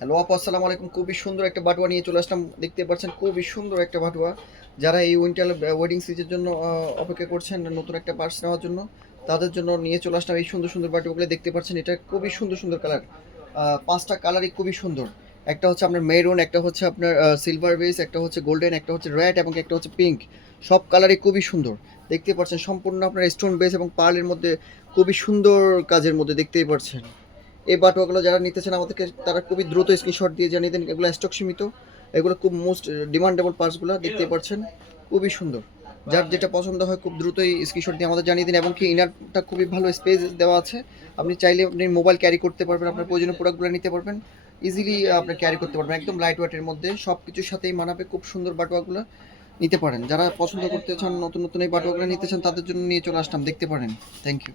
Hello আপু, আসসালামু আলাইকুম। খুবই সুন্দর একটা বাটুয়া নিয়ে চলে আসলাম। দেখতে পাচ্ছেন খুবই সুন্দর একটা বাটুয়া। যারা এই উইন্টার ওয়েডিং সিজনের জন্য অপেক্ষা করছেন নতুন একটা পার্স নেওয়ার জন্য, তাদের জন্য নিয়ে চলে আসলাম এই সুন্দর সুন্দর বাটুয়াগুলো। দেখতে পাচ্ছেন এটা খুবই সুন্দর সুন্দর কালার। ৫টা কালারই খুবই সুন্দর। একটা হচ্ছে আপনার মেরুন, একটা হচ্ছে আপনার সিলভার বেস, একটা হচ্ছে গোল্ডেন, একটা হচ্ছে রেড এবং একটা হচ্ছে পিঙ্ক। সব কালারই খুবই সুন্দর। দেখতে পাচ্ছেন সম্পূর্ণ আপনার স্টোন বেস এবং পার্লের মধ্যে খুবই সুন্দর কাজের মধ্যে দেখতেই পাচ্ছেন। এই বাটুয়াগুলো যারা নিতে চান আমাদেরকে তারা খুবই দ্রুত স্ক্রিনশট দিয়ে জানিয়ে দেন। এগুলো স্টক সীমিত। এগুলো খুব মোস্ট ডিমান্ডেবল পার্টসগুলো দেখতে পাচ্ছেন, খুবই সুন্দর। যার যেটা পছন্দ হয় খুব দ্রুতই স্ক্রিনশট দিয়ে আমাদের জানিয়ে দিন। এবং কি ইনারটা খুবই ভালো স্পেস দেওয়া আছে। আপনি চাইলে আপনি মোবাইল ক্যারি করতে পারবেন, আপনার প্রয়োজনীয় প্রোডাক্টগুলো নিতে পারবেন, ইজিলি আপনি ক্যারি করতে পারবেন। একদম লাইট ওয়েটের মধ্যে সব কিছুর সাথেই মানাবে। খুব সুন্দর বাটুয়াগুলো নিতে পারেন। যারা পছন্দ করতে চান নতুন নতুন এই বাটুয়াগুলো নিতে চান তাদের জন্য নিয়ে চলে আসলাম, দেখতে পারেন। Thank you.